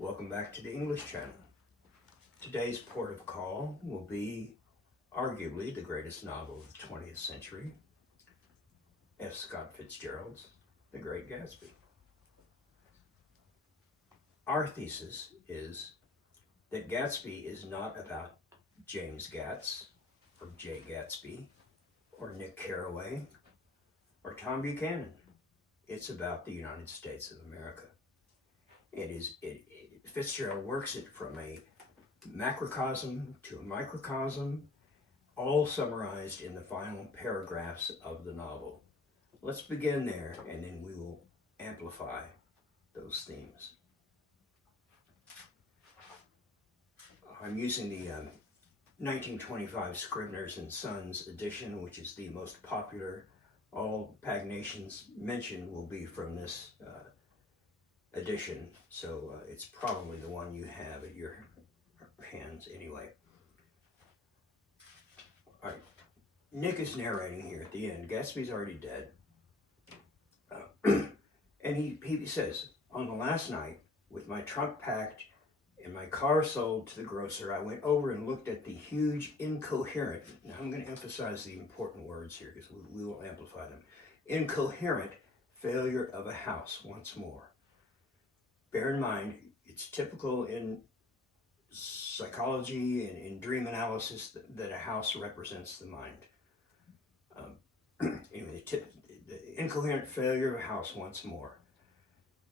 Welcome back to the English channel. Today's port of call will be arguably the greatest novel of the 20th century, F. Scott Fitzgerald's The Great Gatsby. Our thesis is that Gatsby is not about James Gatz or Jay Gatsby or Nick Carraway or Tom Buchanan. It's about the United States of America. Fitzgerald works it from a macrocosm to a microcosm, all summarized in the final paragraphs of the novel. Let's begin there, and then we will amplify those themes. I'm using the 1925 Scribner's and Sons edition, which is the most popular. All paginations mentioned will be from this edition, so it's probably the one you have at your hands anyway. All right, Nick is narrating here at the end. Gatsby's already dead, and he says, on the last night, with my trunk packed and my car sold to the grocer, I went over and looked at the huge incoherent, now I'm going to emphasize the important words here because we will amplify them, incoherent failure of a house once more. Bear in mind, it's typical in psychology and in dream analysis that a house represents the mind. Anyway, the incoherent failure of a house once more.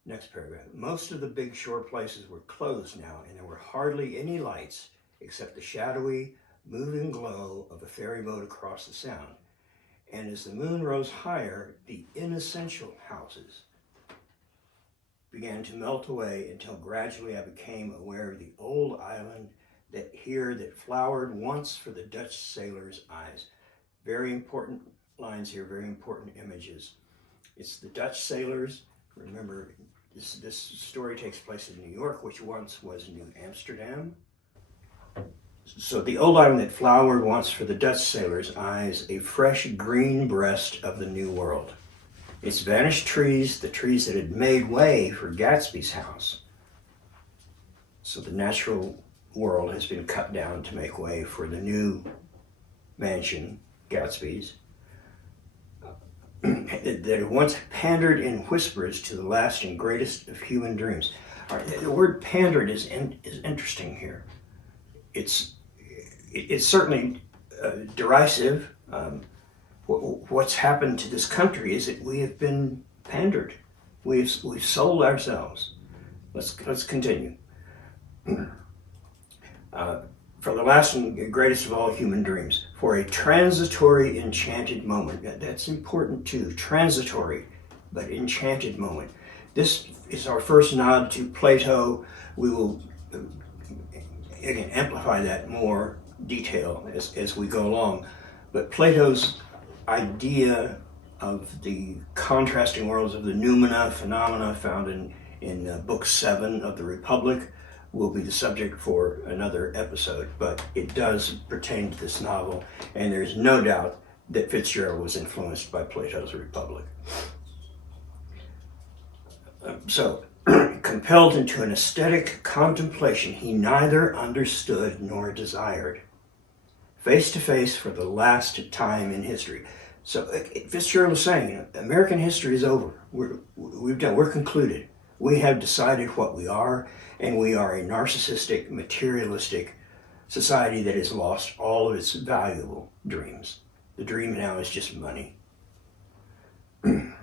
Next paragraph. Most of the big shore places were closed now, and there were hardly any lights except the shadowy, moving glow of a ferry boat across the sound. And as the moon rose higher, the inessential houses began to melt away until gradually I became aware of the old island that flowered once for the Dutch sailors' eyes. Very important lines here, very important images. It's the Dutch sailors. Remember, this story takes place in New York, which once was New Amsterdam. So the old island that flowered once for the Dutch sailors' eyes, a fresh green breast of the New World. Its vanished trees, the trees that had made way for Gatsby's house. So the natural world has been cut down to make way for the new mansion, Gatsby's, that had once pandered in whispers to the last and greatest of human dreams. The word pandered is interesting here. It's certainly derisive. What's happened to this country is that we have been pandered. We've sold ourselves. Let's continue. For the last and greatest of all human dreams, for a transitory enchanted moment. That's important too. Transitory, but enchanted moment. This is our first nod to Plato. We will again amplify that more detail as we go along. But Plato's idea of the contrasting worlds of the noumena, phenomena found in Book 7 of the Republic will be the subject for another episode, but it does pertain to this novel, and there's no doubt that Fitzgerald was influenced by Plato's Republic. So, compelled into an aesthetic contemplation he neither understood nor desired. Face to face for the last time in history. So Fitzgerald is saying, American history is over. We're concluded. We have decided what we are, and we are a narcissistic, materialistic society that has lost all of its valuable dreams. The dream now is just money. For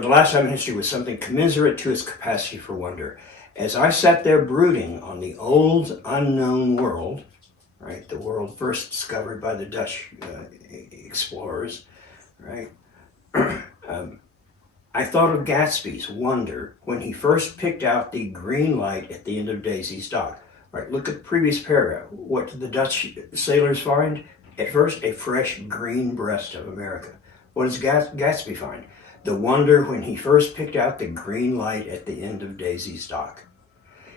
the last time in history was something commiserate to its capacity for wonder. As I sat there brooding on the old unknown world, right, the world first discovered by the Dutch explorers, right, I thought of Gatsby's wonder when he first picked out the green light at the end of Daisy's dock. Right, look at the previous paragraph. What did the Dutch sailors find? At first, a fresh green breast of America. What does Gatsby find? The wonder when he first picked out the green light at the end of Daisy's dock.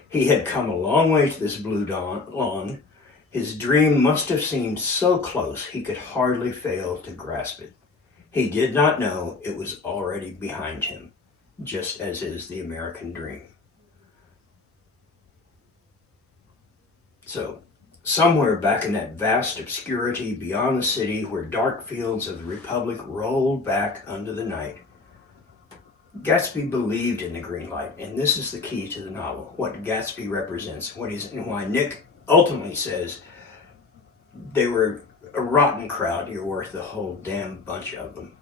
He had come a long way to this blue lawn. His dream must have seemed so close he could hardly fail to grasp it. He did not know it was already behind him, just as is the American dream. So, somewhere back in that vast obscurity beyond the city where dark fields of the Republic rolled back under the night, Gatsby believed in the green light, and this is the key to the novel, what Gatsby represents, and why Nick ultimately says they were a rotten crowd, you're worth the whole damn bunch of them,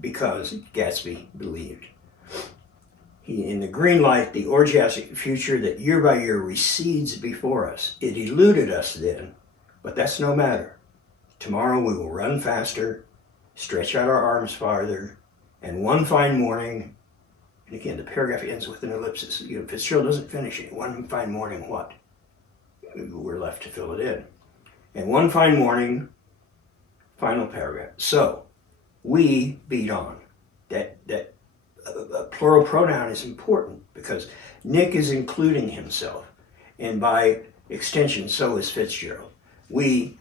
because Gatsby believed. In the green light, the orgiastic future that year by year recedes before us. It eluded us then, but that's no matter. Tomorrow we will run faster, stretch out our arms farther, and one fine morning, and again the paragraph ends with an ellipsis. Fitzgerald doesn't finish it. One fine morning, what? We're left to fill it in. And one fine morning, final paragraph. So, we beat on. That plural pronoun is important because Nick is including himself, and by extension, so is Fitzgerald. We,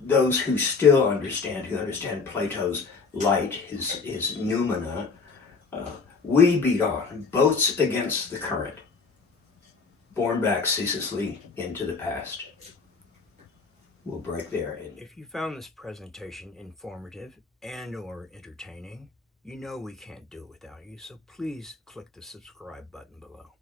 those who still understand, who understand Plato's light, his noumena, we beat on, boats against the current, borne back ceaselessly into the past. We'll break there. And if you found this presentation informative and or entertaining, you know we can't do it without you, so please click the subscribe button below.